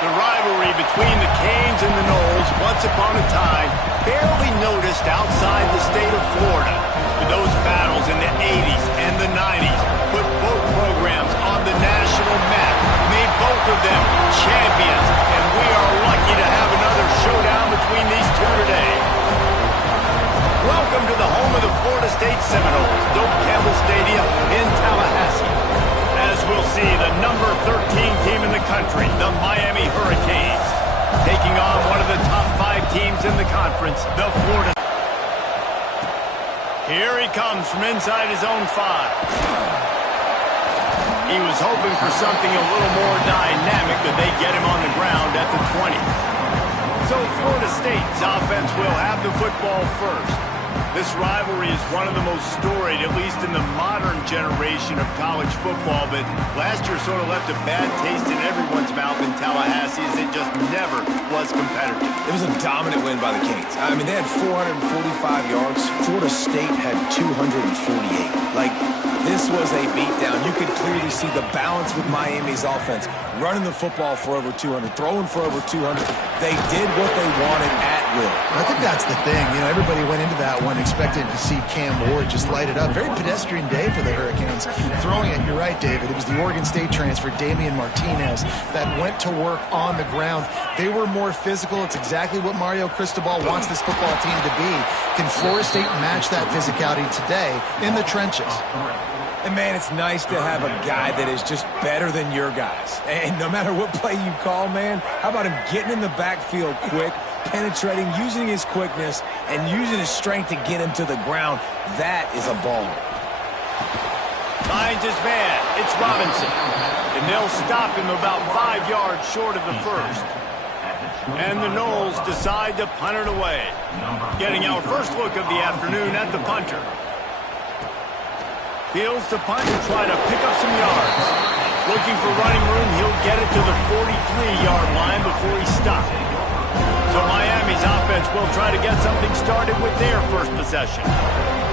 The rivalry between the Canes and the Noles, once upon a time, barely noticed outside the state of Florida. But those battles in the 80s and the 90s put both programs on the national map, made both of them champions, and we are lucky to have another showdown between these two today. Welcome to the home of the Florida State Seminoles, Doak Campbell Stadium in Tallahassee. As we'll see, the number 13 team in the country, the Miami Hurricanes, taking on one of the top 5 teams in the conference, the Florida. Here he comes from inside his own 5. He was hoping for something a little more dynamic, but they get him on the ground at the 20. So Florida State's offense will have the football first. This rivalry is one of the most storied, at least in the modern generation of college football, but last year sort of left a bad taste in everyone's mouth in Tallahassee as it just never was competitive. It was a dominant win by the Canes. I mean, they had 445 yards. Florida State had 248. Like, this was a beatdown. You could clearly see the balance with Miami's offense. Running the football for over 200, throwing for over 200. They did what they wanted at will. I think that's the thing. You know, everybody went into that one expecting to see Cam Ward just light it up. Very pedestrian day for the Hurricanes. Throwing it, you're right, David. It was the Oregon State transfer, Damian Martinez, that went to work on the ground. They were more physical. It's exactly what Mario Cristobal wants this football team to be. Can Florida State match that physicality today in the trenches? And, man, it's nice to have a guy that is just better than your guys. And no matter what play you call, man, how about him getting in the backfield quick, penetrating, using his quickness, and using his strength to get him to the ground? That is a baller. Finds his man. It's Robinson. And they'll stop him about 5 yards short of the first. And the Noles decide to punt it away. Getting our first look of the afternoon at the punter. Fields the punt to try to pick up some yards. Looking for running room, he'll get it to the 43-yard line before he stops. So Miami's offense will try to get something started with their first possession.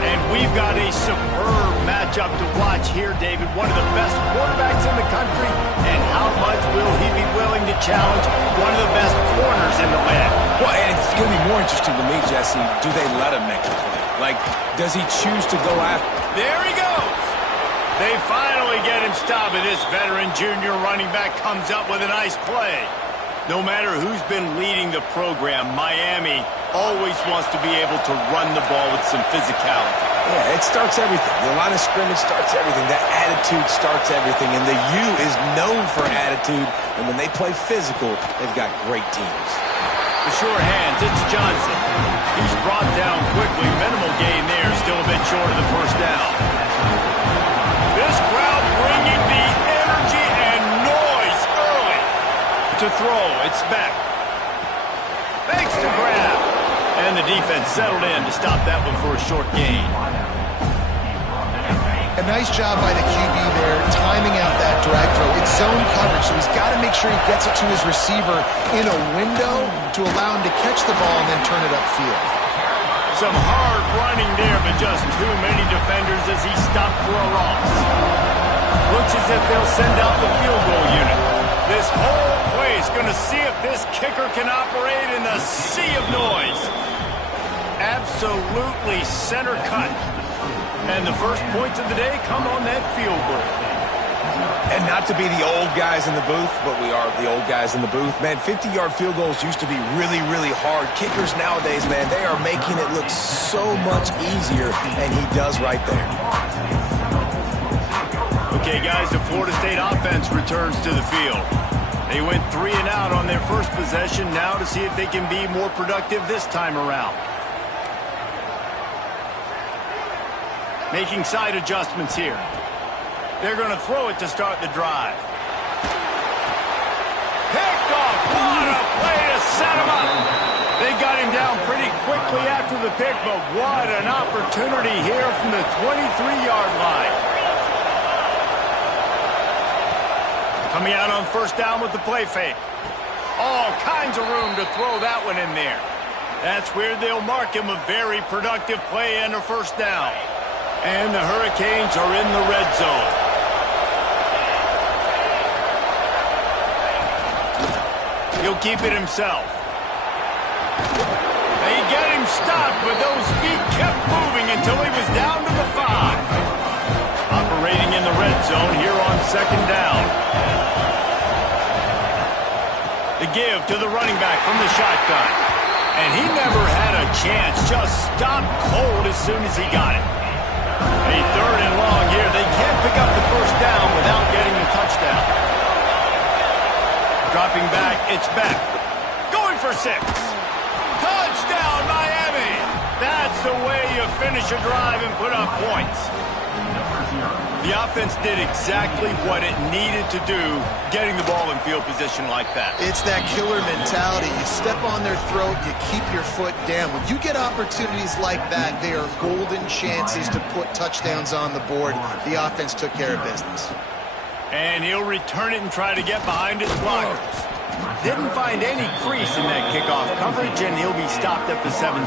And we've got a superb matchup to watch here, David. One of the best quarterbacks in the country. And how much will he be willing to challenge one of the best corners in the land? Well, and it's going to be more interesting to me, Jesse. Do they let him make the play? Like, does he choose to go after? There he goes. They finally get him stopped, and this veteran junior running back comes up with a nice play. No matter who's been leading the program, Miami always wants to be able to run the ball with some physicality. Yeah, it starts everything. The line of scrimmage starts everything. That attitude starts everything. And the U is known for attitude. And when they play physical, they've got great teams. The sure hands, it's Johnson. He's brought down quickly. Minimal gain there, still a bit short of the first down. This crowd bringing the energy and noise early. To throw, it's back. Thanks to grab. And the defense settled in to stop that one for a short gain. A nice job by the QB there, timing out that drag throw. It's zone coverage, so he's got to make sure he gets it to his receiver in a window to allow him to catch the ball and then turn it upfield. Some hard running there, but just too many defenders as he stopped for a loss. Looks as if they'll send out the field goal unit. This whole place going to see if this kicker can operate in the sea of noise. Absolutely center cut. And the first points of the day come on that field goal. And not to be the old guys in the booth, but we are the old guys in the booth. Man, 50-yard field goals used to be really, really hard. Kickers nowadays, man, they are making it look so much easier, and he does right there. Okay, guys, the Florida State offense returns to the field. They went 3 and out on their first possession, now to see if they can be more productive this time around. Making side adjustments here. They're going to throw it to start the drive. Picked off. What a play to set him up. They got him down pretty quickly after the pick, but what an opportunity here from the 23-yard line. Coming out on first down with the play fake. All kinds of room to throw that one in there. That's where they'll mark him a very productive play and a first down. And the Hurricanes are in the red zone. He'll keep it himself. They get him stopped, but those feet kept moving until he was down to the 5. Operating in the red zone here on 2nd down. The give to the running back from the shotgun. And he never had a chance, just stopped cold as soon as he got it. A 3rd and long here. They can't pick up the 1st down without getting the touchdown. Dropping back, it's Beck. Going for 6. Touchdown, Miami! That's the way you finish a drive and put up points. The offense did exactly what it needed to do, getting the ball in field position like that. It's that killer mentality. You step on their throat, you keep your foot down. When you get opportunities like that, they are golden chances to put touchdowns on the board. The offense took care of business. And he'll return it and try to get behind his blockers. Didn't find any crease in that kickoff coverage, and he'll be stopped at the 17.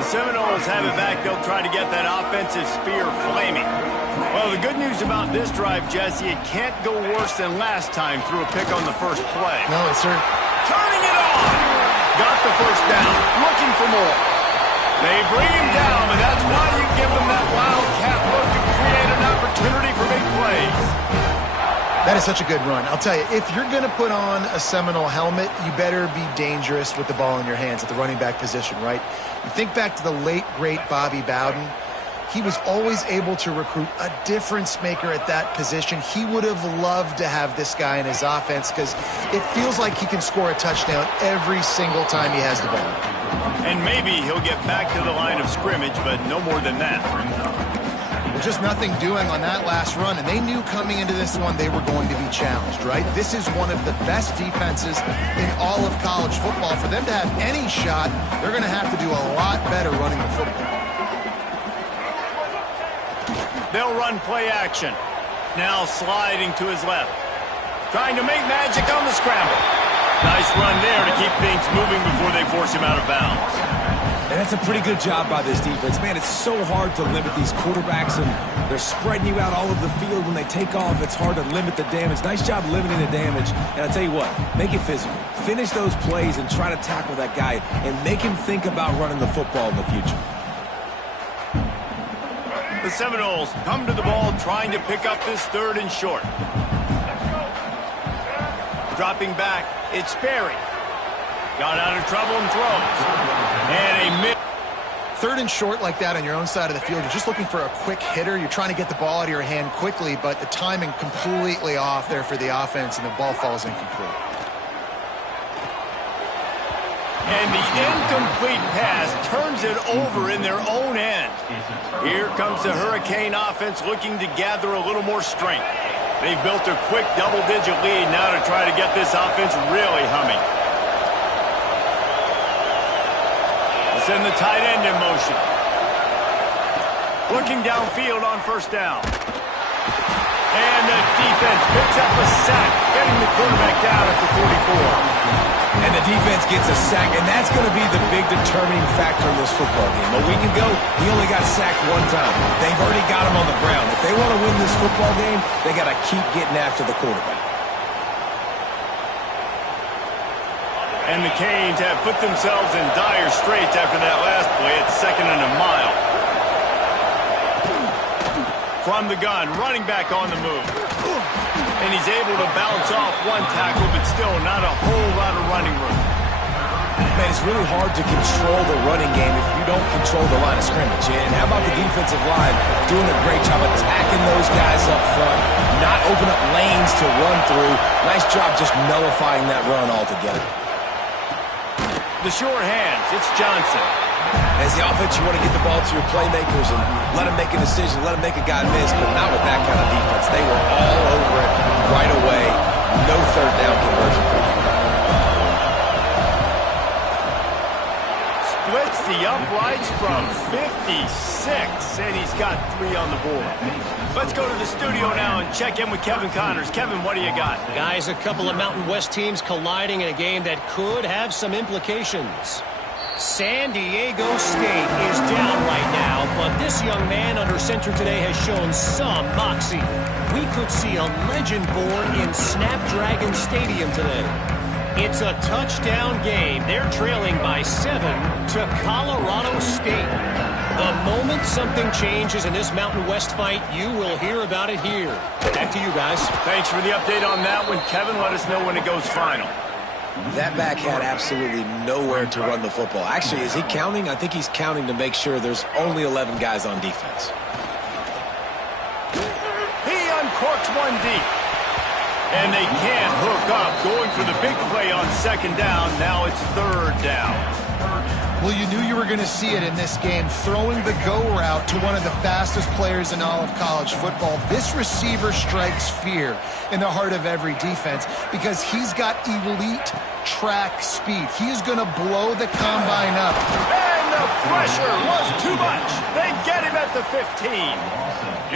The Seminoles have it back. They'll try to get that offensive spear flaming. Well, the good news about this drive, Jesse, it can't go worse than last time through a pick on the first play. No, sir. Turning it on. Got the 1st down. Looking for more. They bring him down, and that's why you give them that wildcat look to create an opportunity for big plays. That is such a good run. I'll tell you, if you're going to put on a Seminole helmet, you better be dangerous with the ball in your hands at the running back position, right? You think back to the late, great Bobby Bowden. He was always able to recruit a difference maker at that position. He would have loved to have this guy in his offense because it feels like he can score a touchdown every single time he has the ball. And maybe he'll get back to the line of scrimmage, but no more than that. Just nothing doing on that last run, and they knew coming into this one they were going to be challenged, right? This is one of the best defenses in all of college football. For them to have any shot, they're going to have to do a lot better running the football. They'll run play action. Now sliding to his left. Trying to make magic on the scramble. Nice run there to keep things moving before they force him out of bounds. And that's a pretty good job by this defense. Man, it's so hard to limit these quarterbacks, and they're spreading you out all over the field. When they take off, it's hard to limit the damage. Nice job limiting the damage. And I'll tell you what, make it physical. Finish those plays and try to tackle that guy and make him think about running the football in the future. The Seminoles come to the ball trying to pick up this 3rd and short. Dropping back, it's Sperry. Got out of trouble and throws. And a miss. 3rd and short like that on your own side of the field, you're just looking for a quick hitter. You're trying to get the ball out of your hand quickly, but the timing completely off there for the offense, and the ball falls incomplete. And the incomplete pass turns it over in their own end. Here comes the Hurricane offense looking to gather a little more strength. They've built a quick double-digit lead now to try to get this offense really humming. Send the tight end in motion. Looking downfield on 1st down. And the defense picks up a sack, getting the quarterback down at the 44. And the defense gets a sack, and that's going to be the big determining factor in this football game. A week ago, he only got sacked 1 time. They've already got him on the ground. If they want to win this football game, they got to keep getting after the quarterback. And the Canes have put themselves in dire straits after that last play. It's 2nd and a mile. From the gun, running back on the move. And he's able to bounce off 1 tackle, but still not a whole lot of running room. Man, it's really hard to control the running game if you don't control the line of scrimmage. And how about the defensive line doing a great job attacking those guys up front, not open up lanes to run through. Nice job just nullifying that run altogether. The sure hands, it's Johnson. As the offense, you want to get the ball to your playmakers and let them make a decision, let them make a guy miss, but not with that kind of defense. They were all over it right away. No 3rd down conversion for you. Splits the uprights from 56, and he's got 3 on the board. Let's go to the studio now and check in with Kevin Connors. Kevin, what do you got? Guys, a couple of Mountain West teams colliding in a game that could have some implications. San Diego State is down right now, but this young man under center today has shown some moxie. We could see a legend born in Snapdragon Stadium today. It's a touchdown game. They're trailing by 7 to Colorado State. The moment something changes in this Mountain West fight, you will hear about it here. Back to you guys. Thanks for the update on that one, Kevin. Let us know when it goes final. That back had absolutely nowhere to run the football. Actually, is he counting? I think he's counting to make sure there's only 11 guys on defense. He uncorks one deep. And they can't hook up. Going for the big play on second down. Now it's third down. Well, you knew you were going to see it in this game, throwing the go route to one of the fastest players in all of college football. This receiver strikes fear in the heart of every defense because he's got elite track speed. He is going to blow the combine up. And the pressure was too much. They get him at the 15.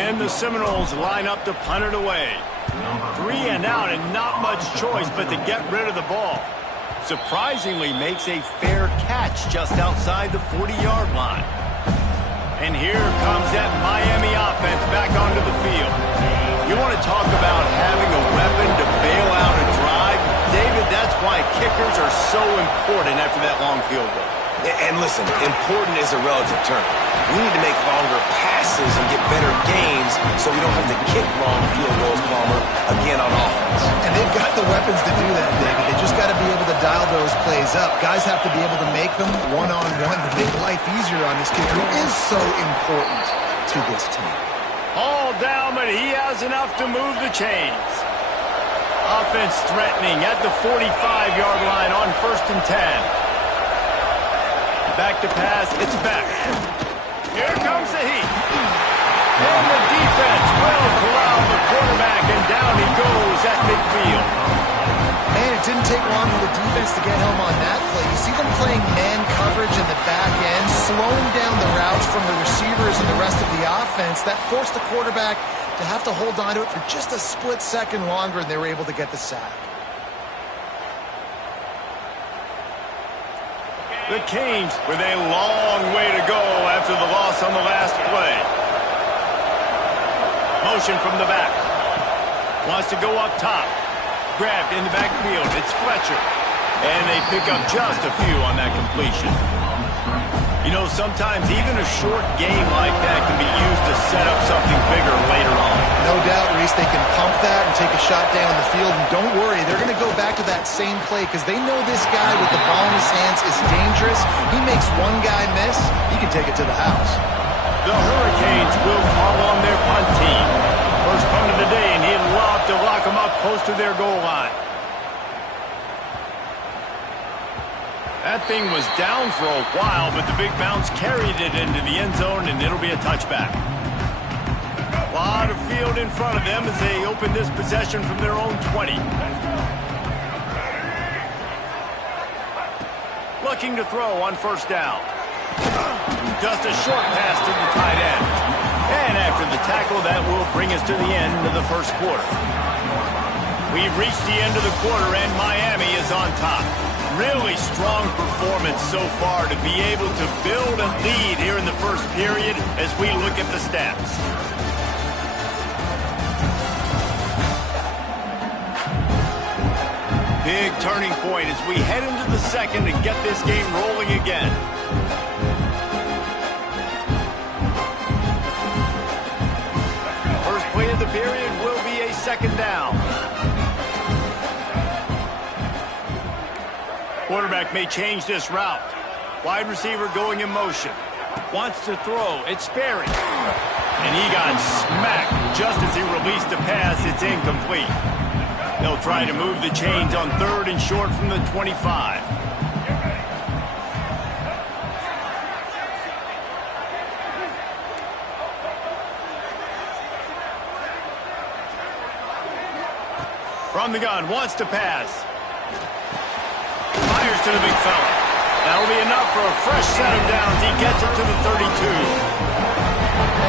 And the Seminoles line up to punt it away. 3 and out and not much choice but to get rid of the ball. Surprisingly makes a fair catch just outside the 40-yard line. And here comes that Miami offense back onto the field. You want to talk about having a weapon to bail out a drive? David, that's why kickers are so important after that long field goal. And listen, important is a relative term. We need to make longer passes and get better gains so we don't have to kick long field goals, Palmer, again on offense. And they've got the weapons to do that, David. They just got to be able to dial those plays up. Guys have to be able to make them one-on-one to make life easier on this kicker who is so important to this team. All down, but he has enough to move the chains. Offense threatening at the 45-yard line on 1st and 10. Back to pass, it's back. Here comes the heat. And the defense will corral the quarterback, and down he goes at midfield. Man, it didn't take long for the defense to get home on that play. You see them playing man coverage in the back end, slowing down the routes from the receivers and the rest of the offense. That forced the quarterback to have to hold on to it for just a split second longer, and they were able to get the sack. The Canes with a long way to go after the loss on the last play. Motion from the back. Wants to go up top. Grabbed in the backfield. It's Fletcher. And they pick up just a few on that completion. You know, sometimes even a short game like that can be used to set up something bigger later on. No doubt, Reese, they can pump that and take a shot down the field. And don't worry, they're going to go back to that same play because they know this guy with the ball in his hands is dangerous. He makes one guy miss, he can take it to the house. The Hurricanes will call on their punt team. First punt of the day, and he'd love to lock them up close to their goal line. That thing was down for a while, but the big bounce carried it into the end zone, and it'll be a touchback. A lot of field in front of them as they open this possession from their own 20. Looking to throw on 1st down. Just a short pass to the tight end. And after the tackle, that will bring us to the end of the 1st quarter. We've reached the end of the quarter, and Miami is on top. Really strong performance so far to be able to build a lead here in the 1st period as we look at the stats. Big turning point as we head into the 2nd and get this game rolling again. First play of the period will be a 2nd down. Quarterback may change this route. Wide receiver going in motion. Wants to throw. It's Sperry. And he got smacked just as he released the pass. It's incomplete. They'll try to move the chains on 3rd and short from the 25. From the gun, wants to pass. Fires to the big fella. That'll be enough for a fresh set of downs. He gets it to the 32.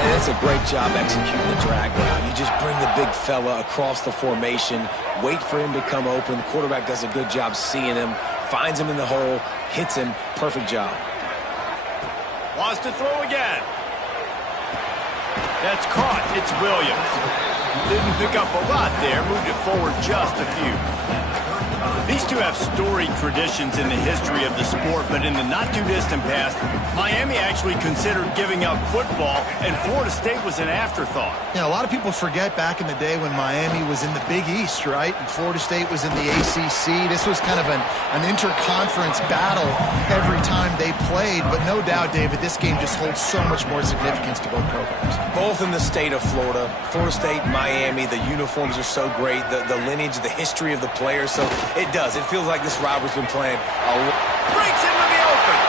And that's a great job executing the drag route. You just bring the big fella across the formation, wait for him to come open. The quarterback does a good job seeing him, finds him in the hole, hits him. Perfect job. Wants to throw again. That's caught. It's Williams. Didn't pick up a lot there. Moved it forward just a few. These two have storied traditions in the history of the sport, but in the not-too-distant past, Miami actually considered giving up football, and Florida State was an afterthought. Yeah, a lot of people forget back in the day when Miami was in the Big East, right? And Florida State was in the ACC. This was kind of an interconference battle every time they played, but no doubt, David, this game just holds so much more significance to both programs. Both in the state of Florida. Florida State, Miami, the uniforms are so great, the lineage, the history of the players, so it does. It feels like this rivalry's been playing breaks into the open.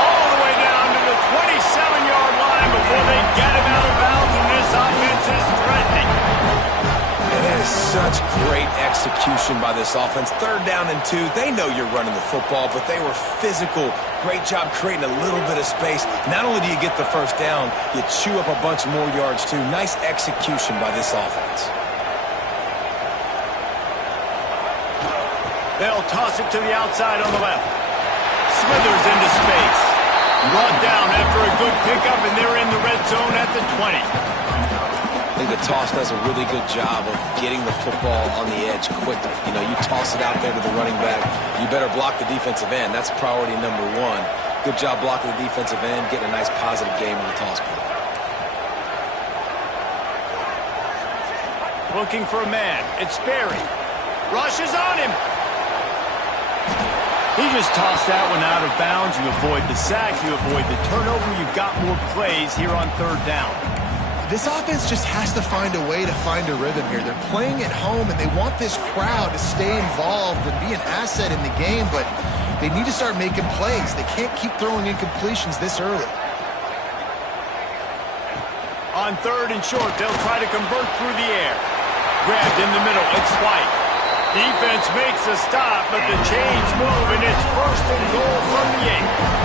All the way down to the 27-yard line before they get him out of bounds, and this offense is threatening. And that is such great execution by this offense. 3rd down and 2. They know you're running the football, but they were physical. Great job creating a little bit of space. Not only do you get the 1st down, you chew up a bunch more yards, too. Nice execution by this offense. They'll toss it to the outside on the left. Smithers into space. Brought down after a good pickup, and they're in the red zone at the 20. I think the toss does a really good job of getting the football on the edge quickly. You know, you toss it out there to the running back, you better block the defensive end. That's priority number 1. Good job blocking the defensive end, getting a nice positive game on the toss play. Looking for a man. It's Sperry. Rushes on him. He just tossed that one out of bounds. You avoid the sack, you avoid the turnover. You've got more plays here on 3rd down. This offense just has to find a way to find a rhythm here. They're playing at home, and they want this crowd to stay involved and be an asset in the game, but they need to start making plays. They can't keep throwing incompletions this early. On 3rd and short, they'll try to convert through the air. Grabbed in the middle. It's White. Defense makes a stop, but the chains move, and it's 1st and goal from the 8.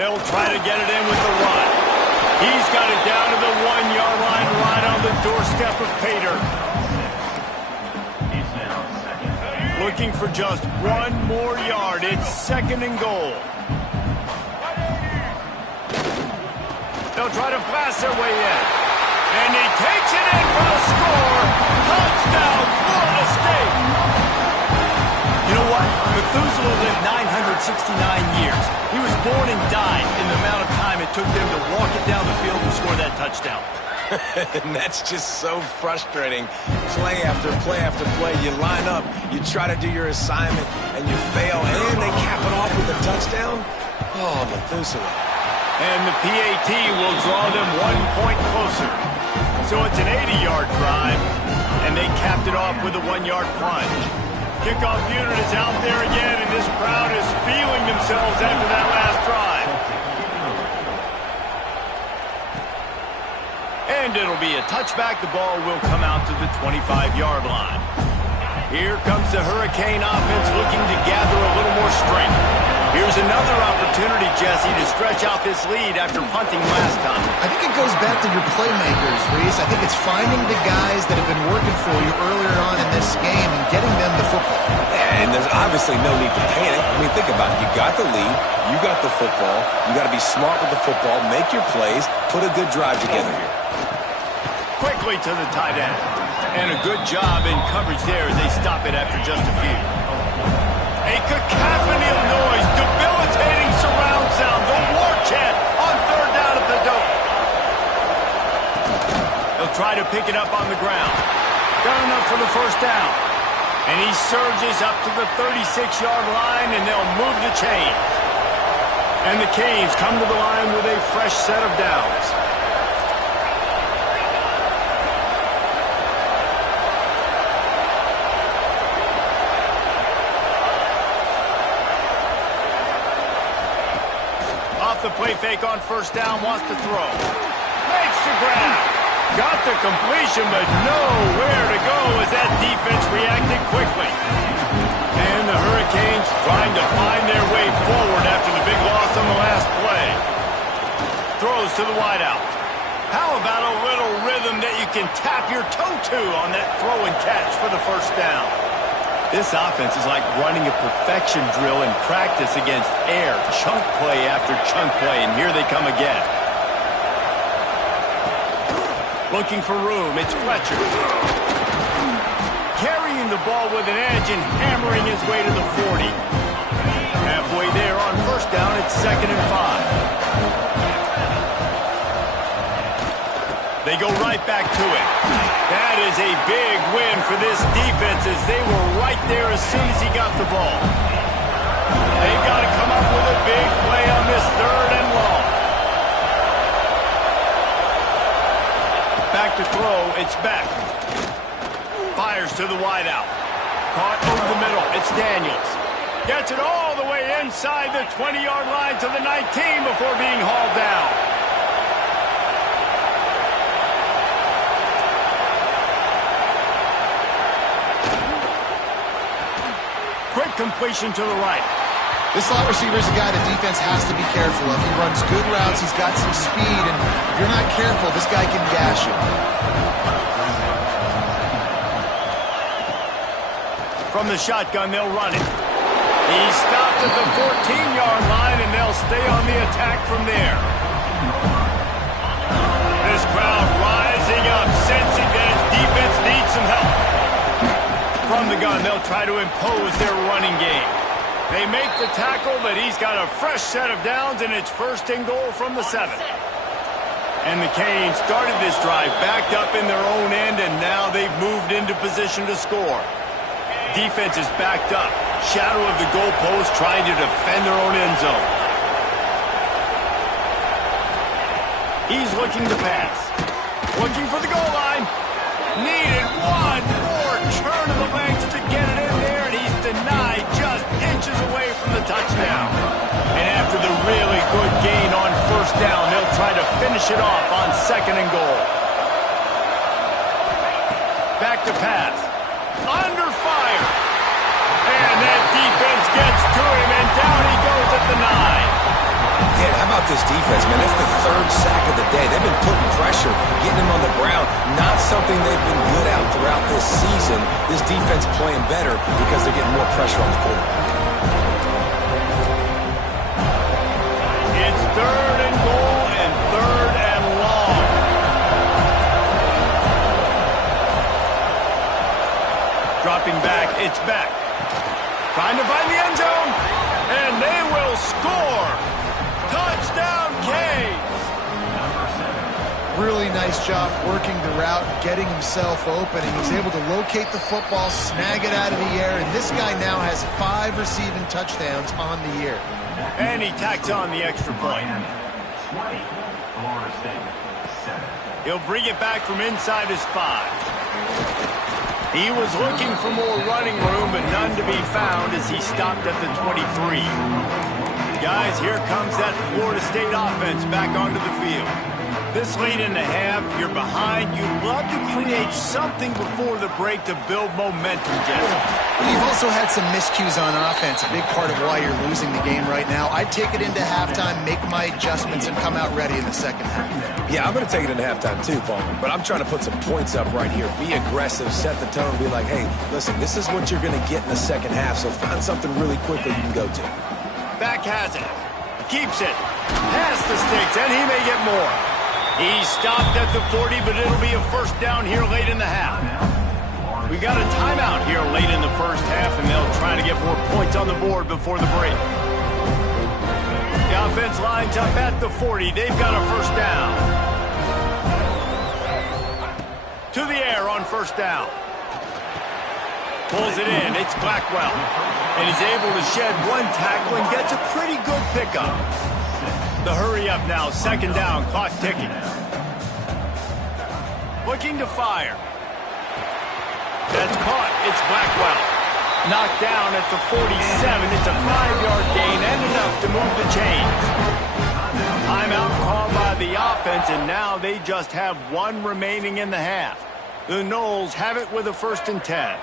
They'll try to get it in with the run. He's got it down to the 1-yard line, right on the doorstep of Pater. Looking for just 1 more yard. It's 2nd and goal. They'll try to blast their way in. And he takes it in for the score. Touchdown, Florida State. You know what? Methuselah lived 969 years. He was born and died in the amount of time it took them to walk it down the field and score that touchdown. And that's just so frustrating. Play after play after play. You line up, you try to do your assignment, and you fail, and they cap it off with a touchdown. Oh, Methuselah. And the PAT will draw them 1 point closer. So it's an 80-yard drive, and they capped it off with a 1-yard plunge. Kickoff unit is out there again, and this crowd is feeling themselves after that last drive. And it'll be a touchback. The ball will come out to the 25-yard line. Here comes the Hurricane offense looking to gather a little more strength. Here's another opportunity, Jesse, to stretch out this lead after punting last time. I think it goes back to your playmakers, Reese. I think it's finding the guys that have been working for you earlier on in this game and getting them the football. And there's obviously no need to panic. I mean, think about it. You got the lead. You got the football. You got to be smart with the football. Make your plays. Put a good drive together here. Quickly to the tight end. And a good job in coverage there as they stop it after just a few. A cacophony of noise, debilitating surround sound, the war chant on 3rd down at the dope. They'll try to pick it up on the ground. Got enough for the 1st down. And he surges up to the 36-yard line, and they'll move the chains. And the Canes come to the line with a fresh set of downs. The play fake on 1st down, wants to throw. Makes the grab. Got the completion, but nowhere to go as that defense reacted quickly. And the Hurricanes trying to find their way forward after the big loss on the last play. Throws to the wideout. about a little rhythm that you can tap your toe to on that throw and catch for the first down. This offense is like running a perfection drill in practice against air, chunk play after chunk play, and here they come again. Looking for room, it's Fletcher. Carrying the ball with an edge and hammering his way to the 40. Halfway there on first down, it's 2nd and 5. They go right back to it. That is a big win for this defense as they were right there as soon as he got the ball. They've got to come up with a big play on this 3rd and long. Back to throw, it's back. Fires to the wideout. Caught over the middle, it's Daniels. Gets it all the way inside the 20-yard line to the 19 before being hauled down. Quick completion to the right. This slot receiver is a guy the defense has to be careful of. He runs good routes. He's got some speed, and if you're not careful, this guy can gash you. From the shotgun, they'll run it. He's stopped at the 14-yard line, and they'll stay on the attack from there. This crowd rising up, sensing that its defense needs some help. From the gun, they'll try to impose their running game. They make the tackle, but he's got a fresh set of downs, and it's 1st and goal from the 7. And the Canes started this drive backed up in their own end, and now they've moved into position to score. Defense is backed up. Shadow of the goalpost trying to defend their own end zone. He's looking to pass. Looking for the goal line. Needed one more turn of the legs to get it in there, and he's denied just inches away from the touchdown. And after the really good gain on first down, they'll try to finish it off on 2nd and goal. Back to pass. Under fire. And that defense gets to him, and down he goes at the 9. Yeah, how about this defense, man? That's the 3rd sack of the day. They've been putting pressure, getting him on the ground. Not something they've been good at throughout this season. This defense playing better because they're getting more pressure on the quarterback. It's 3rd and goal and 3rd and long. Dropping back, it's back. Trying to find the end zone, and they will score. Touchdown, Canes! Really nice job working the route, getting himself open, and he's able to locate the football, snag it out of the air, and this guy now has 5 receiving touchdowns on the year. And he tacks on the extra point. He'll bring it back from inside his 5. He was looking for more running room, but none to be found as he stopped at the 23. Guys, here comes that Florida State offense back onto the field. This late in the half, you're behind. You'd love to create something before the break to build momentum, Jesse. You've also had some miscues on offense, a big part of why you're losing the game right now. I'd take it into halftime, make my adjustments, and come out ready in the second half. Yeah, I'm going to take it into halftime too, Paul. But I'm trying to put some points up right here. Be aggressive, set the tone, be like, hey, listen, this is what you're going to get in the second half, so find something really quickly you can go to. Back has it. Keeps it. Past the sticks, and he may get more. He stopped at the 40, but it'll be a first down here late in the half. We got a timeout here late in the first half, and they'll try to get more points on the board before the break. The offense lines up at the 40. They've got a first down. To the air on first down. Pulls it in. It's Blackwell. And he's able to shed one tackle and gets a pretty good pickup. The hurry up now. 2nd down. Clock ticking. Looking to fire. That's caught. It's Blackwell. Knocked down at the 47. It's a 5-yard gain and enough to move the chains. Timeout called by the offense, and now they just have 1 remaining in the half. The Noles have it with a 1st and 10.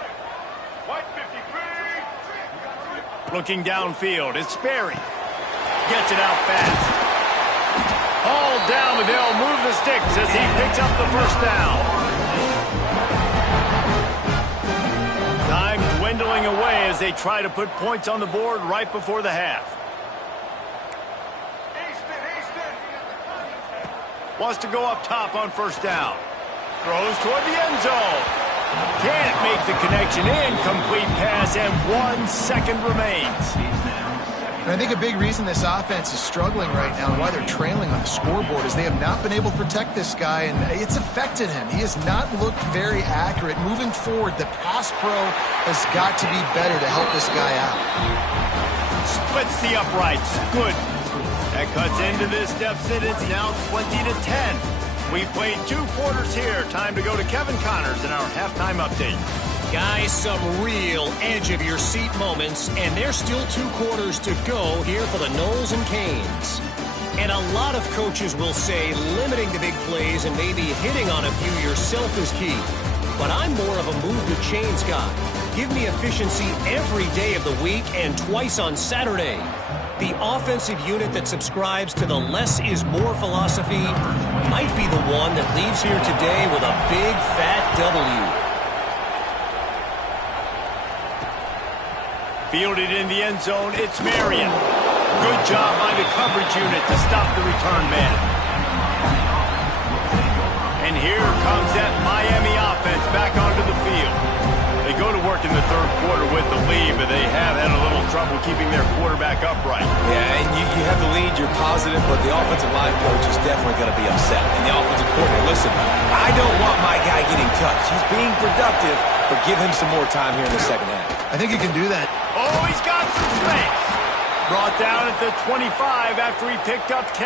Looking downfield, it's Sperry. Gets it out fast. Hauled down, but they'll move the sticks as he picks up the first down. Time dwindling away as they try to put points on the board right before the half. Wants to go up top on first down. Throws toward the end zone. Can't make the connection. Incomplete pass, and 1 second remains. And I think a big reason this offense is struggling right now and why they're trailing on the scoreboard is they have not been able to protect this guy, and it's affected him. He has not looked very accurate. Moving forward, the pass pro has got to be better to help this guy out. Splits the uprights. Good. That cuts into this deficit. It's now 20-10. We've played 2 quarters here. Time to go to Kevin Connors in our halftime update. Guys, some real edge-of-your-seat moments, and there's still 2 quarters to go here for the Knowles and Canes. And a lot of coaches will say limiting the big plays and maybe hitting on a few yourself is key. But I'm more of a move-the-chains guy. Give me efficiency every day of the week and twice on Saturday. The offensive unit that subscribes to the less is more philosophy might be the one that leaves here today with a big, fat W. Fielded in the end zone, it's Marion. Good job by the coverage unit to stop the return man. And here comes that Miami offense back onto the field. They go to work in the 3rd quarter with the lead, but they have had a little trouble keeping their quarterback upright. Yeah, and you have the lead, you're positive, but the offensive line coach is definitely going to be upset. And the offensive coordinator, listen, I don't want my guy getting touched. He's being productive, but give him some more time here in the second half. I think he can do that. Oh, he's got some space. Brought down at the 25 after he picked up 10.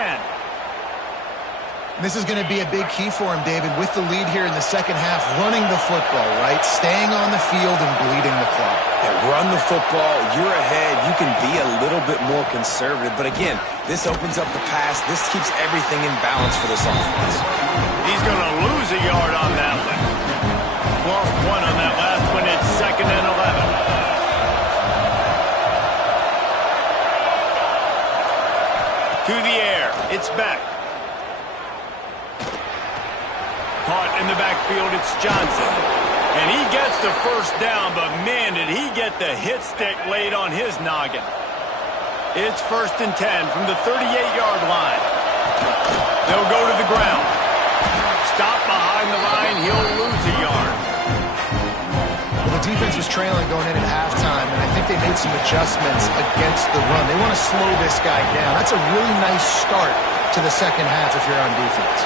This is going to be a big key for him, David, with the lead here in the second half, running the football, right? Staying on the field and bleeding the clock. Yeah, run the football, you're ahead, you can be a little bit more conservative. But again, this opens up the pass. This keeps everything in balance for this offense. He's going to lose a yard on that one. Lost 1 on that last one. It's 2nd and 11. To the air. It's back. Caught in the backfield, it's Johnson. And he gets the first down, but man, did he get the hit stick laid on his noggin. It's 1st and 10 from the 38-yard line. They'll go to the ground. Stop behind the line, he'll lose a yard. Well, the defense was trailing going in at halftime, and I think they made some adjustments against the run. They want to slow this guy down. That's a really nice start to the second half if you're on defense.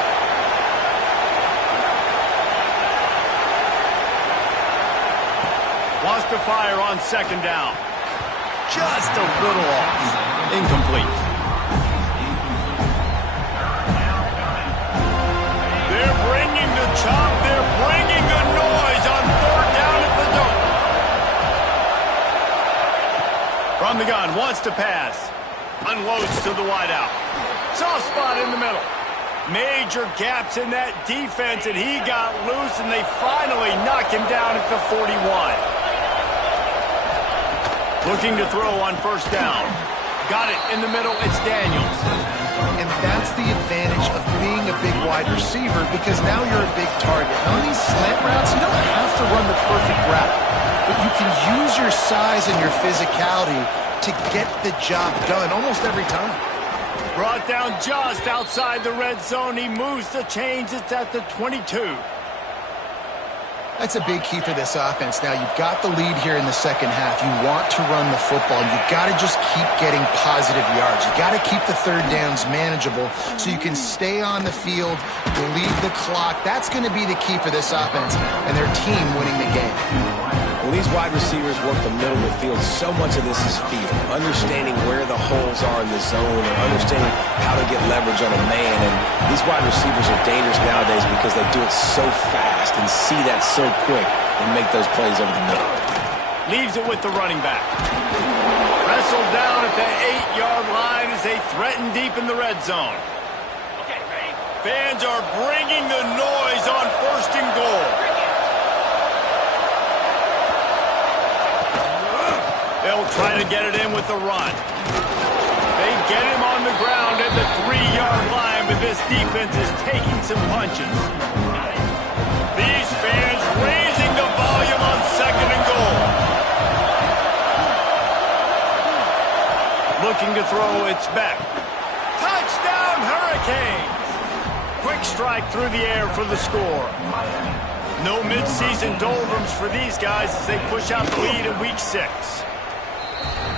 Wants to fire on 2nd down. Just a little off. Incomplete. They're bringing the chop. They're bringing the noise on 3rd down at the dome. From the gun, wants to pass. Unloads to the wideout. Soft spot in the middle. Major gaps in that defense, and he got loose, and they finally knock him down at the 41. Looking to throw on 1st down. Got it in the middle, it's Daniels. And that's the advantage of being a big wide receiver, because now you're a big target. On these slant routes, you don't have to run the perfect route, but you can use your size and your physicality to get the job done almost every time. Brought down just outside the red zone. He moves the chains. It's at the 22. That's a big key for this offense. Now, you've got the lead here in the second half. You want to run the football. You've got to just keep getting positive yards. You've got to keep the 3rd downs manageable so you can stay on the field, bleed the clock. That's going to be the key for this offense and their team winning the game. When these wide receivers work the middle of the field, so much of this is feel. Understanding where the holes are in the zone and understanding how to get leverage on a man. And these wide receivers are dangerous nowadays because they do it so fast and see that so quick and make those plays over the middle. Leaves it with the running back. Wrestled down at the 8-yard line as they threaten deep in the red zone. Fans are bringing the noise on 1st and goal. They'll try to get it in with the run. They get him on the ground at the 3-yard line, but this defense is taking some punches. These fans raising the volume on 2nd and goal. Looking to throw, it's back. Touchdown, Hurricanes! Quick strike through the air for the score. No mid-season doldrums for these guys as they push out the lead in Week 6.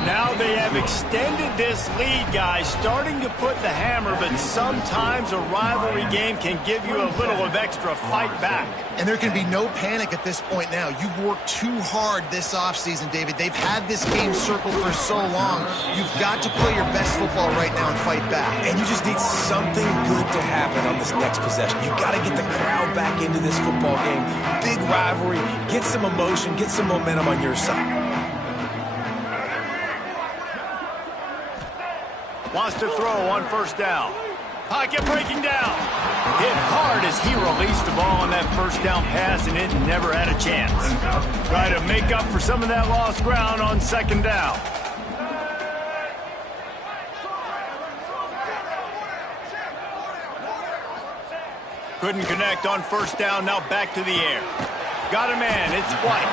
Now they have extended this lead, guys, starting to put the hammer, but sometimes a rivalry game can give you a little of extra fight back. And there can be no panic at this point now. You've worked too hard this offseason, David. They've had this game circled for so long. You've got to play your best football right now and fight back. And you just need something good to happen on this next possession. You got to get the crowd back into this football game. Big rivalry. Get some emotion. Get some momentum on your side. Wants to throw on 1st down. Pocket breaking down. Hit hard as he released the ball on that 1st down pass, and it never had a chance. Try to make up for some of that lost ground on 2nd down. Couldn't connect on 1st down. Now back to the air. Got a man. It's White.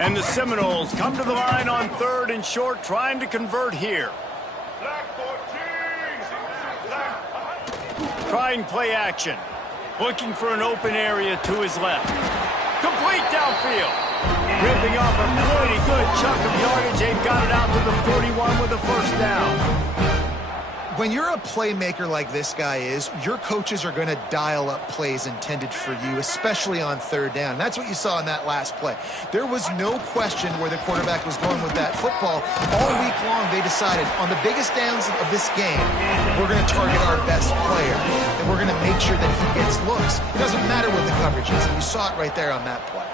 And the Seminoles come to the line on 3rd and short, trying to convert here. Trying play action. Looking for an open area to his left. Complete downfield. Ripping off a pretty good chunk of yardage. They've got it out to the 41 with a 1st down. When you're a playmaker like this guy is, your coaches are going to dial up plays intended for you, especially on 3rd down. That's what you saw in that last play. There was no question where the quarterback was going with that football. All week long, they decided on the biggest downs of this game, we're going to target our best player, and we're going to make sure that he gets looks. It doesn't matter what the coverage is, and you saw it right there on that play.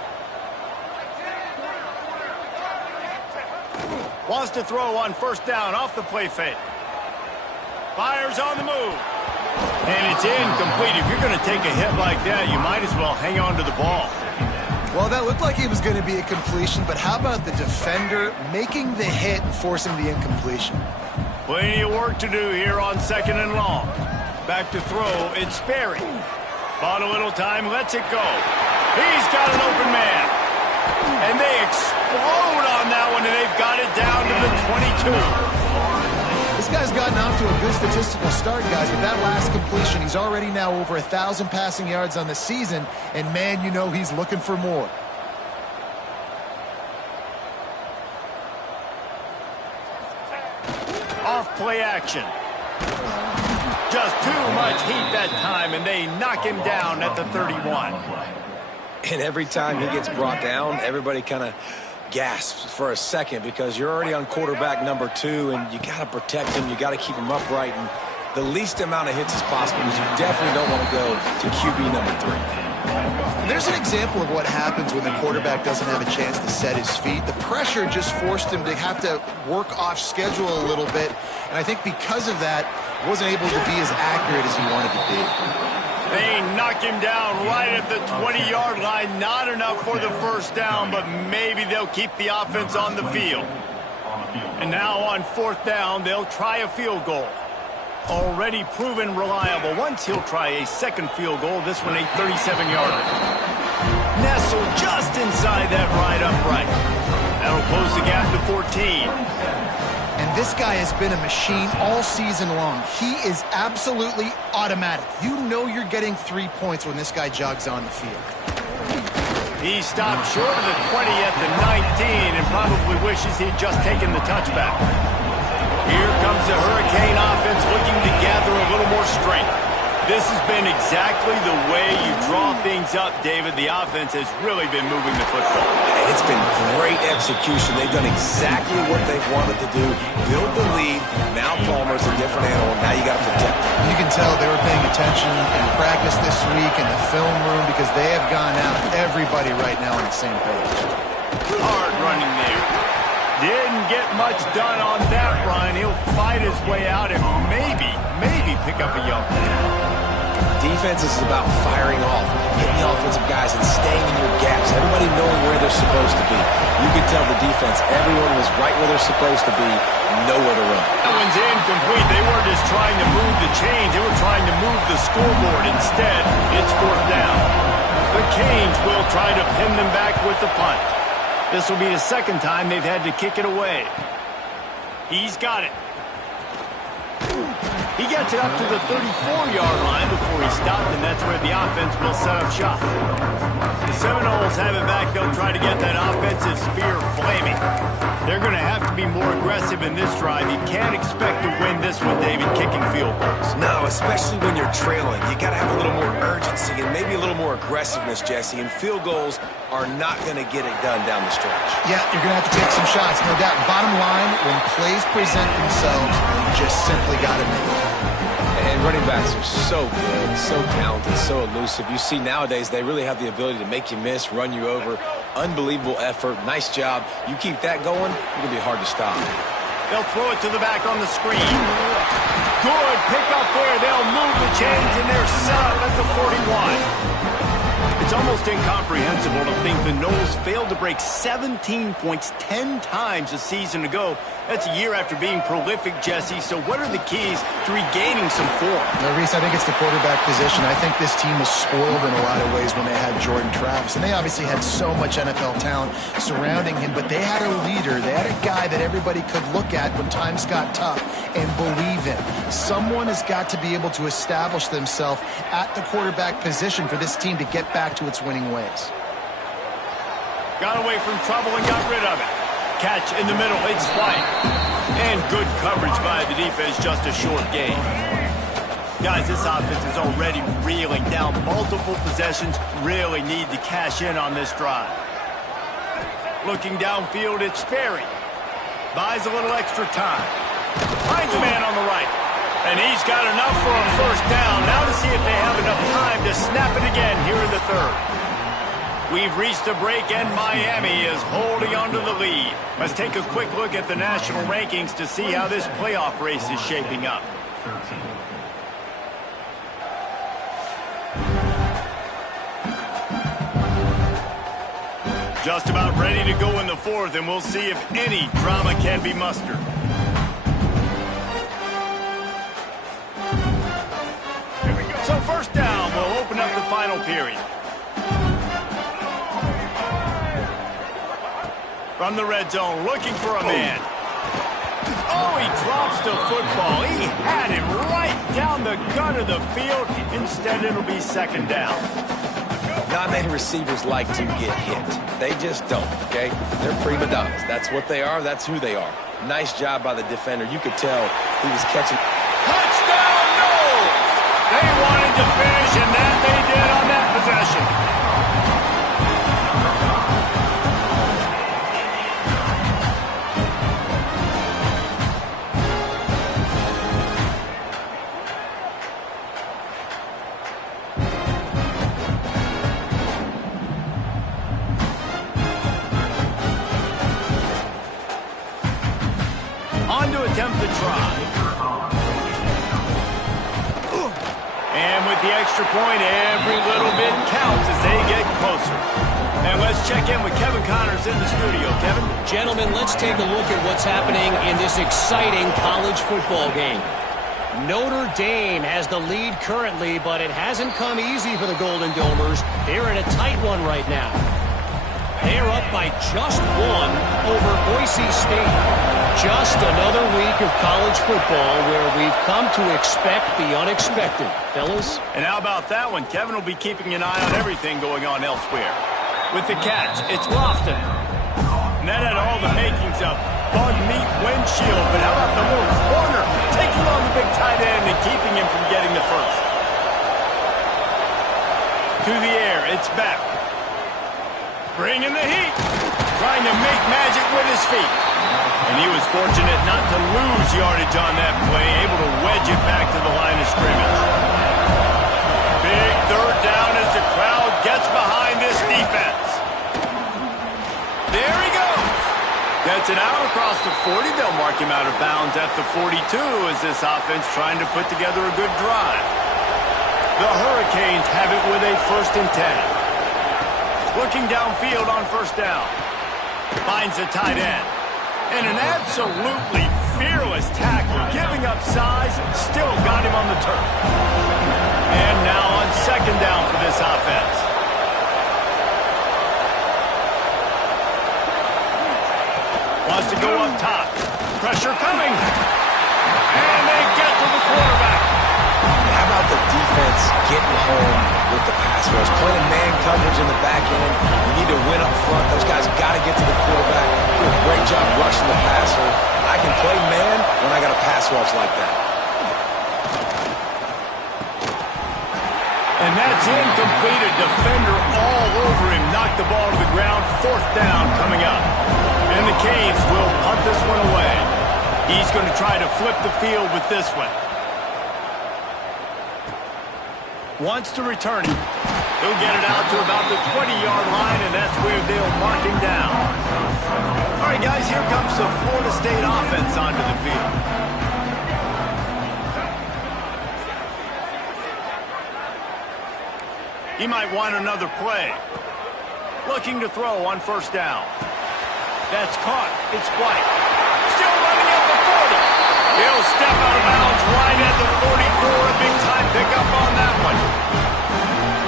Wants to throw on 1st down off the play fake. Fires on the move. And it's incomplete. If you're going to take a hit like that, you might as well hang on to the ball. Well, that looked like it was going to be a completion, but how about the defender making the hit and forcing the incompletion? Plenty of work to do here on 2nd and long. Back to throw, it's Sperry. Bought a little time, lets it go. He's got an open man. And they explode on that one, and they've got it down to the 22. This guy's gotten off to a good statistical start, guys. With that last completion, he's already now over 1,000 passing yards on the season, and man, you know he's looking for more. Off play action. Just too much heat that time, and they knock him down at the 31. And every time he gets brought down, everybody kind of gasps for a second because you're already on quarterback number 2, and you got to protect him. You got to keep him upright, and the least amount of hits as possible because you definitely don't want to go to QB number 3. There's an example of what happens when the quarterback doesn't have a chance to set his feet. The pressure just forced him to have to work off schedule a little bit, and I think because of that, wasn't able to be as accurate as he wanted to be. They knock him down right at the 20-yard line. Not enough for the 1st down, but maybe they'll keep the offense on the field. And now on 4th down, they'll try a field goal. Already proven reliable. Once he'll try a 2nd field goal, this one a 37-yarder. Nestled just inside that right upright. That'll close the gap to 14. And this guy has been a machine all season long. He is absolutely automatic. You know you're getting 3 points when this guy jogs on the field. He stopped short of the 20 at the 19 and probably wishes he'd just taken the touchback. Here comes the Hurricane offense looking to gather a little more strength. This has been exactly the way you draw things up, David. The offense has really been moving the football. It's been great execution. They've done exactly what they've wanted to do. Build the lead. Now Palmer's a different animal. Now you got to protect him. You can tell they were paying attention in practice this week in the film room because they have gone out, everybody right now on the same page. Hard running there. Didn't get much done on that run. He'll fight his way out and maybe pick up a yard. defense is about firing off, hitting the offensive guys, and staying in your gaps. Everybody knowing where they're supposed to be. You can tell the defense, everyone was right where they're supposed to be, nowhere to run. That one's incomplete. They weren't just trying to move the chains. They were trying to move the scoreboard. Instead, it's fourth down. The Canes will try to pin them back with the punt. This will be the second time they've had to kick it away. He's got it. He gets it up to the 34-yard line before he stopped, and that's where the offense will set up shop. The Seminoles have it back. They'll try to get that offensive spear flaming. They're going to have to be more aggressive in this drive. You can't expect to win this one, David, kicking field goals. No, especially when you're trailing. You got to have a little more urgency and maybe a little more aggressiveness, Jesse, and field goals are not going to get it done down the stretch. Yeah, you're going to have to take some shots, no doubt. Bottom line, when plays present themselves, you just simply got to make it. And running backs are so good, so talented, so elusive. You see nowadays they really have the ability to make you miss, run you over. Unbelievable effort. Nice job. You keep that going, it's going to be hard to stop. They'll throw it to the back on the screen. Good pick up there. They'll move the chains, and they're set up at the 41. It's almost incomprehensible to think the Noles failed to break 17 points 10 times a season ago. That's a year after being prolific, Jesse. So what are the keys to regaining some form? No, Reese, I think it's the quarterback position. I think this team was spoiled in a lot of ways when they had Jordan Travis. And they obviously had so much NFL talent surrounding him, but they had a leader. They had a guy that everybody could look at when times got tough and believe in. Someone has got to be able to establish themselves at the quarterback position for this team to get back to its winning ways. Got away from trouble and got rid of it. Catch in the middle, it's White. And good coverage by the defense, just a short gain. Guys, this offense is already reeling down multiple possessions. Really need to cash in on this drive. Looking downfield, it's Sperry. Buys a little extra time. Finds a man on the right. And he's got enough for a first down. Now to see if they have enough time to snap it again here in the third. We've reached a break, and Miami is holding on to the lead. Let's take a quick look at the national rankings to see how this playoff race is shaping up. Just about ready to go in the fourth, and we'll see if any drama can be mustered. So first down, we'll open up the final period. From the red zone, looking for a man. Oh, he drops the football. He had him right down the gut of the field. Instead, it'll be second down. Not many receivers like to get hit. They just don't, okay? They're prima donnas. That's what they are. That's who they are. Nice job by the defender. You could tell he was catching. Touchdown, Noles! They wanted to finish, and that they did on that possession. Attempt to try. And with the extra point, every little bit counts as they get closer. And let's check in with Kevin Connors in the studio. Kevin? Gentlemen, let's take a look at what's happening in this exciting college football game. Notre Dame has the lead currently, but it hasn't come easy for the Golden Domers. They're in a tight one right now. They're up by just one over Boise State. Just another week of college football where we've come to expect the unexpected, fellas. And how about that one? Kevin will be keeping an eye on everything going on elsewhere. With the catch, it's Lofton. And that had all the makings of bug meat windshield. But how about the little corner taking on the big tight end and keeping him from getting the first? To the air, it's back. Bringing the heat. Trying to make magic with his feet. And he was fortunate not to lose yardage on that play, able to wedge it back to the line of scrimmage. Big third down as the crowd gets behind this defense. There he goes. Gets it out across the 40. They'll mark him out of bounds at the 42 as this offense trying to put together a good drive. The Hurricanes Hurricanes have it with a 1st and 10. Looking downfield on 1st down. Finds the tight end. And an absolutely fearless tackle, giving up size, still got him on the turf. And now on 2nd down for this offense. Wants to go up top. Pressure coming. And they get to the quarterback. How about the defense getting home with the pass rush? Playing man coverage in the back end. You need to win up front. Those guys got to get to the quarterback. Do a great job rushing the passer. I can play man when I got a pass rush like that. And that's incomplete. A defender all over him. Knocked the ball to the ground. 4th down coming up. And the Canes will punt this one away. He's going to try to flip the field with this one. Wants to return it. He'll get it out to about the 20-yard line, and that's where they'll mark him down. All right, guys, here comes the Florida State offense onto the field. He might want another play. Looking to throw on 1st down. That's caught. It's White. Still running at the 40. He'll step out of bounds right at the 44. A big-time pickup on that one.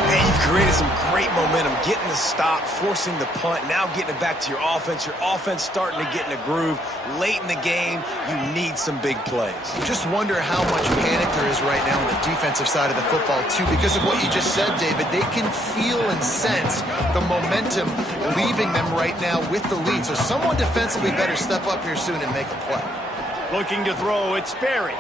And you've created some great momentum, getting the stop, forcing the punt, now getting it back to your offense. Your offense starting to get in a groove. Late in the game, you need some big plays. Just wonder how much panic there is right now on the defensive side of the football, too, because of what you just said, David. They can feel and sense the momentum leaving them right now with the lead. So someone defensively better step up here soon and make a play. Looking to throw, it's Sperry.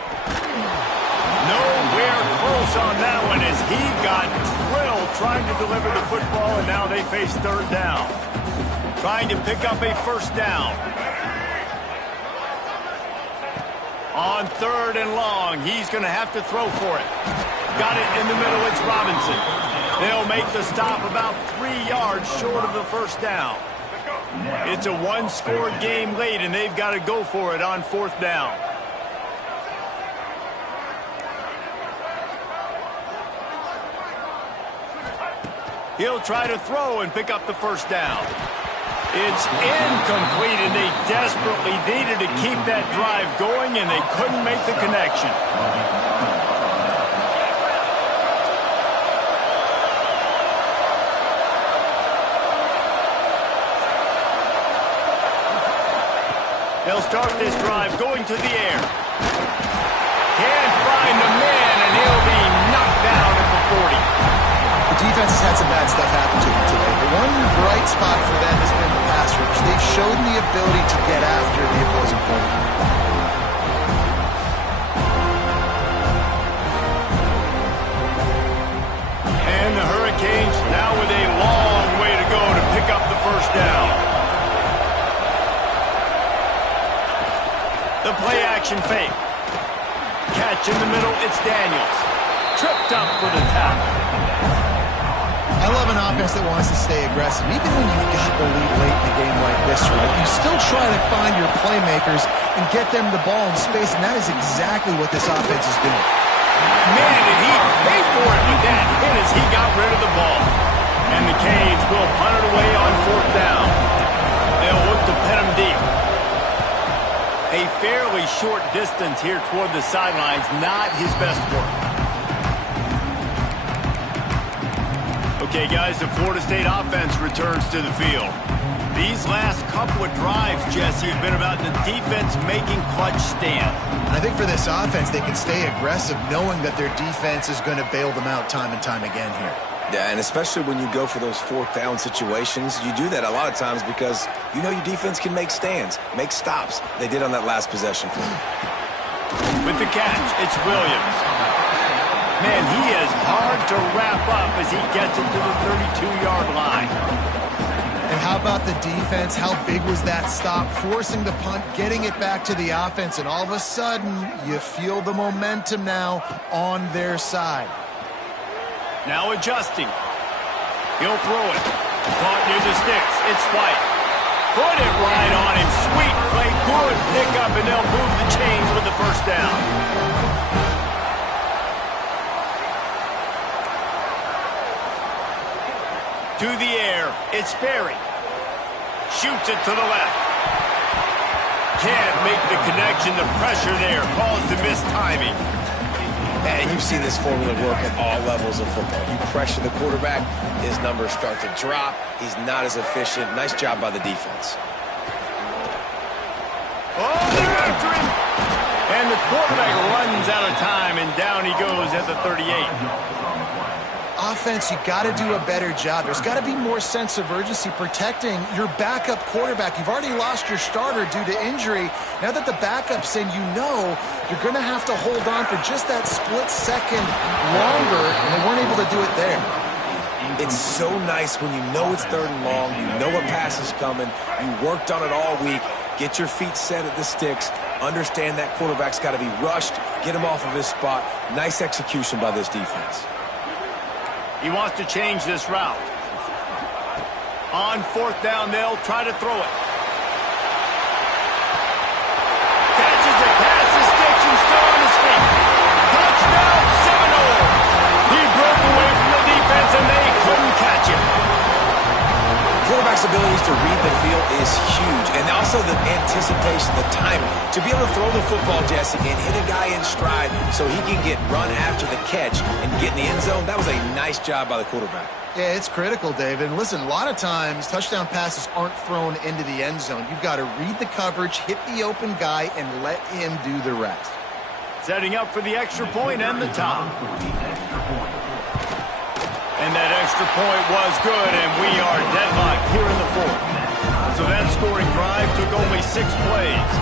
Nowhere close on that one as he got drilled trying to deliver the football, and now they face 3rd down. Trying to pick up a 1st down. On 3rd and long, he's going to have to throw for it. Got it in the middle, it's Robinson. They'll make the stop about 3 yards short of the 1st down. It's a 1-score game late, and they've got to go for it on 4th down. He'll try to throw and pick up the 1st down. It's incomplete, and they desperately needed to keep that drive going, and they couldn't make the connection. They'll start this drive going to the air. Can't find the man, and he'll be knocked down at the 40. The defense has had some bad stuff happen to them today. The one bright spot for them has been the pass rush. They've shown the ability to get after the opposing quarterback. And the Hurricanes now with a long way to go to pick up the 1st down. The play-action fake. Catch in the middle, it's Daniels. Tripped up for the tackle. I love an offense that wants to stay aggressive. Even when you've got the lead late in the game like this, right, you still try to find your playmakers and get them the ball in space, and that is exactly what this offense is doing. Man, did he pay for it with that hit as he got rid of the ball. And the Canes will punt it away on 4th down. They'll look to pin him deep. A fairly short distance here toward the sidelines, not his best work. Okay, guys, the Florida State offense returns to the field. These last couple of drives, Jesse, have been about the defense making clutch stand. I think for this offense, they can stay aggressive knowing that their defense is going to bail them out time and time again here. Yeah, and especially when you go for those 4th down situations, you do that a lot of times because you know your defense can make stands, make stops. They did on that last possession for them. With the catch, it's Williams. Man, he is hard to wrap up as he gets it to the 32-yard line. And how about the defense? How big was that stop? Forcing the punt, getting it back to the offense, and all of a sudden, you feel the momentum now on their side. Now adjusting. He'll throw it. Caught near the sticks. It's White. Put it right on him. Sweet play. Good pickup, and they'll move the chains with the 1st down. To the air, it's Berry. Shoots it to the left. Can't make the connection. The pressure there caused the missed timing. And you've seen this formula work at all levels of football. You pressure the quarterback, his numbers start to drop. He's not as efficient. Nice job by the defense. Oh, they're after him. And the quarterback runs out of time, and down he goes at the 38. Offense, you got to do a better job. There's got to be more sense of urgency protecting your backup quarterback. You've already lost your starter due to injury. Now that the backup's in, you know you're going to have to hold on for just that split second longer, and they weren't able to do it there. It's so nice when you know it's 3rd and long, you know a pass is coming, you worked on it all week, get your feet set at the sticks, understand that quarterback's got to be rushed, get him off of his spot. Nice execution by this defense. He wants to change this route. On 4th down, they'll try to throw it. Catches it, passes, sticks, and still on his feet. Touchdown, Seminoles. He broke away from the defense, and they couldn't catch him. Quarterback's abilities to read the field is huge, and also the anticipation, the timing. To be able to throw the football, Jesse, and hit a guy in stride so he can get run after the catch and get in the end zone, that was a nice job by the quarterback. Yeah, it's critical, David. And listen, a lot of times touchdown passes aren't thrown into the end zone. You've got to read the coverage, hit the open guy, and let him do the rest. Setting up for the extra point and the top. And that extra point was good, and we are deadlocked here in the 4th. So that scoring drive took only 6 plays.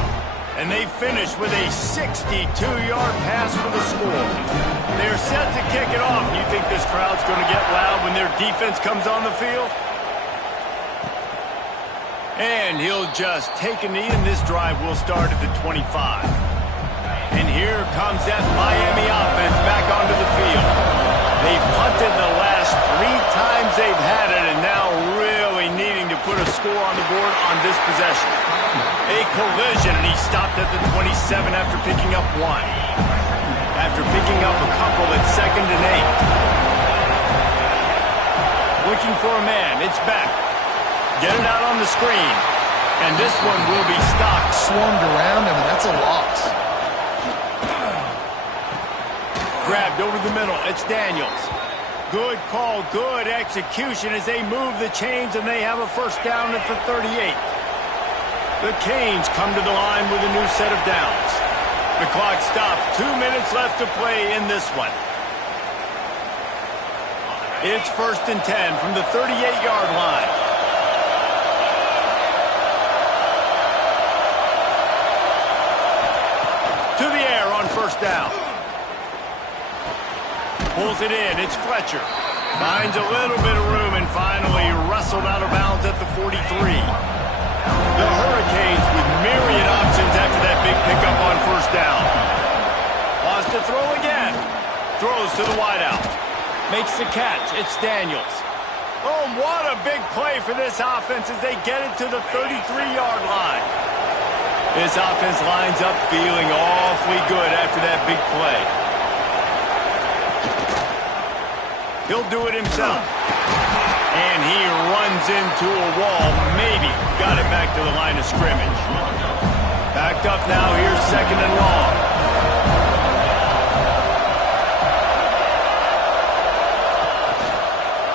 And they finished with a 62-yard pass for the score. They're set to kick it off. You think this crowd's going to get loud when their defense comes on the field? And he'll just take a knee, and this drive will start at the 25. And here comes that Miami offense back onto the field. They've punted the last 3 times they've had it, and now really needing to put a score on the board on this possession. A collision, and he stopped at the 27 after picking up 1. After picking up a couple at 2nd and 8. Looking for a man, it's back. Get it out on the screen. And this one will be stopped. Swarmed around him, and that's a loss. Grabbed over the middle. It's Daniels. Good call, good execution as they move the chains, and they have a 1st down at the 38. The Canes come to the line with a new set of downs. The clock stops. 2 minutes left to play in this one. It's 1st and 10 from the 38-yard line. To the air on 1st down. Pulls it in. It's Fletcher. Finds a little bit of room and finally wrestled out of bounds at the 43. The Hurricanes with myriad options after that big pickup on 1st down. Wants to throw again. Throws to the wideout. Makes the catch. It's Daniels. Oh, what a big play for this offense as they get it to the 33-yard line. This offense lines up feeling awfully good after that big play. He'll do it himself. And he runs into a wall. Maybe got it back to the line of scrimmage. Backed up now. Here's 2nd and long.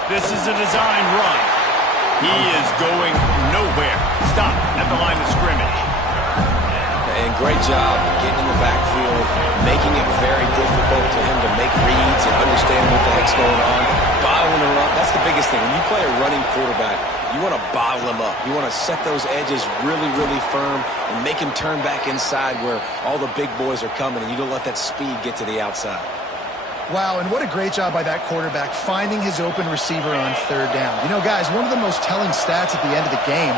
This is a designed run. He is going nowhere. Stop at the line of scrimmage. And great job getting in the backfield, making it very difficult to him to make reads and understand what the heck's going on. Bottling him up, that's the biggest thing. When you play a running quarterback, you want to bottle him up. You want to set those edges really, really firm and make him turn back inside where all the big boys are coming, and you don't let that speed get to the outside. Wow, and what a great job by that quarterback finding his open receiver on 3rd down. You know, guys, one of the most telling stats at the end of the game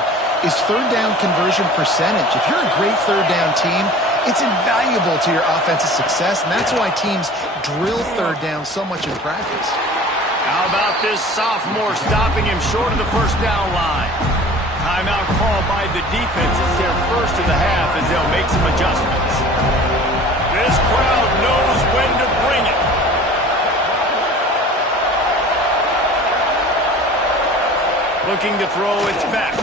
is 3rd down conversion percentage. If you're a great 3rd down team, it's invaluable to your offensive success, and that's why teams drill 3rd down so much in practice. How about this sophomore stopping him short of the 1st down line? Timeout called by the defense. It's their first of the half as they'll make some adjustments. This crowd knows when to bring it. Looking to throw, it's back.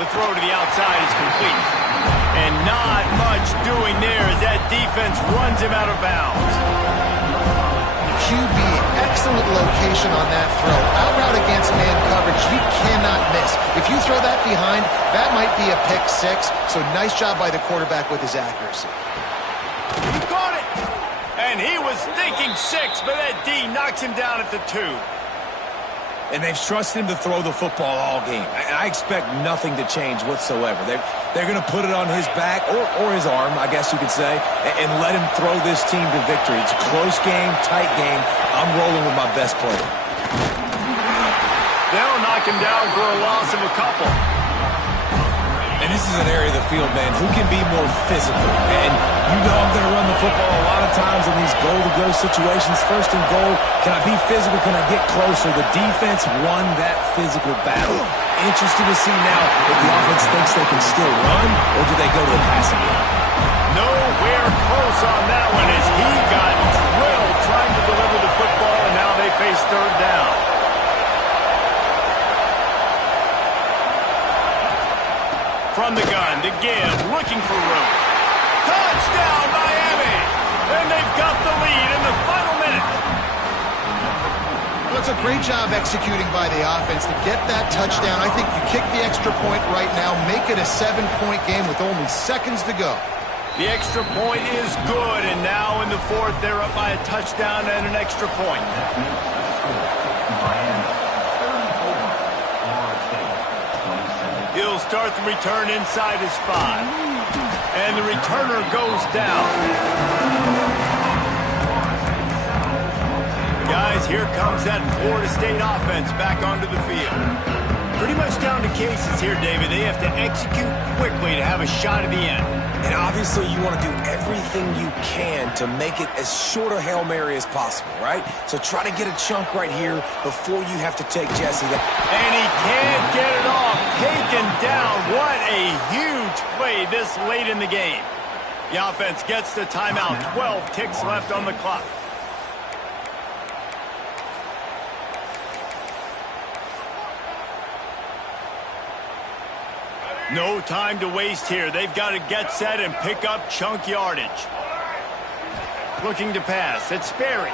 The throw to the outside is complete. And not much doing there as that defense runs him out of bounds. QB, excellent location on that throw. Out route against man coverage, you cannot miss. If you throw that behind, that might be a pick six. So nice job by the quarterback with his accuracy. He caught it. And he was thinking six, but that D knocks him down at the 2. And they've trusted him to throw the football all game. And I expect nothing to change whatsoever. They're going to put it on his back, or his arm, I guess you could say, and let him throw this team to victory. It's a close game, tight game. I'm rolling with my best player. They'll knock him down for a loss of a couple. And this is an area of the field, man, who can be more physical? And you know I'm going to run the football a lot of times in these goal-to-go situations. First and goal, can I be physical? Can I get closer? The defense won that physical battle. Interested to see now if the offense thinks they can still run, or do they go to the passing game? Nowhere close on that one as he got drilled trying to deliver the football, and now they face third down. From the gun, to give, looking for room. Touchdown, Miami! And they've got the lead in the final minute. Well, it's a great job executing by the offense to get that touchdown. I think you kick the extra point right now, make it a 7-point game with only seconds to go. The extra point is good, and now in the fourth, they're up by a touchdown and an extra point. He'll start the return inside his 5. And the returner goes down. Guys, here comes that Florida State offense back onto the field. Pretty much down to cases here, David. They have to execute quickly to have a shot at the end. And obviously you want to do everything you can to make it as short a Hail Mary as possible, right? So try to get a chunk right here before you have to take Jesse. And he can't get it off. Taken down. What a huge play this late in the game. The offense gets the timeout. 12 ticks left on the clock. No time to waste here. They've got to get set and pick up chunk yardage. Looking to pass. It's Sperry.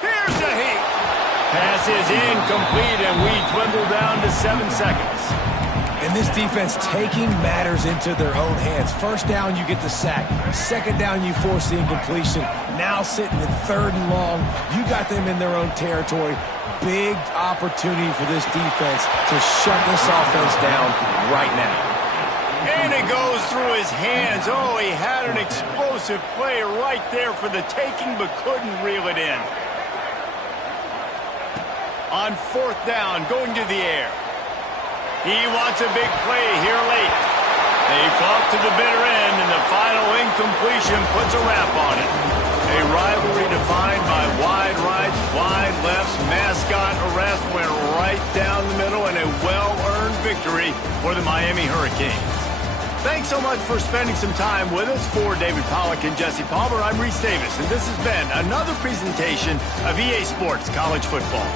Here's a heat. Pass is incomplete, and we dwindle down to 7 seconds. And this defense taking matters into their own hands. First down, you get the sack. Second down, you force the incompletion. Now sitting in third and long, you got them in their own territory. Big opportunity for this defense to shut this offense down right now. And it goes through his hands. Oh, he had an explosive play right there for the taking, but couldn't reel it in. On fourth down, going to the air. He wants a big play here late. They fought to the bitter end, and the final incompletion puts a wrap on it. A rivalry defined by wide rights, wide lefts, mascot arrest went right down the middle, and a well-earned victory for the Miami Hurricanes. Thanks so much for spending some time with us. For David Pollack and Jesse Palmer, I'm Reese Davis, and this has been another presentation of EA Sports College Football.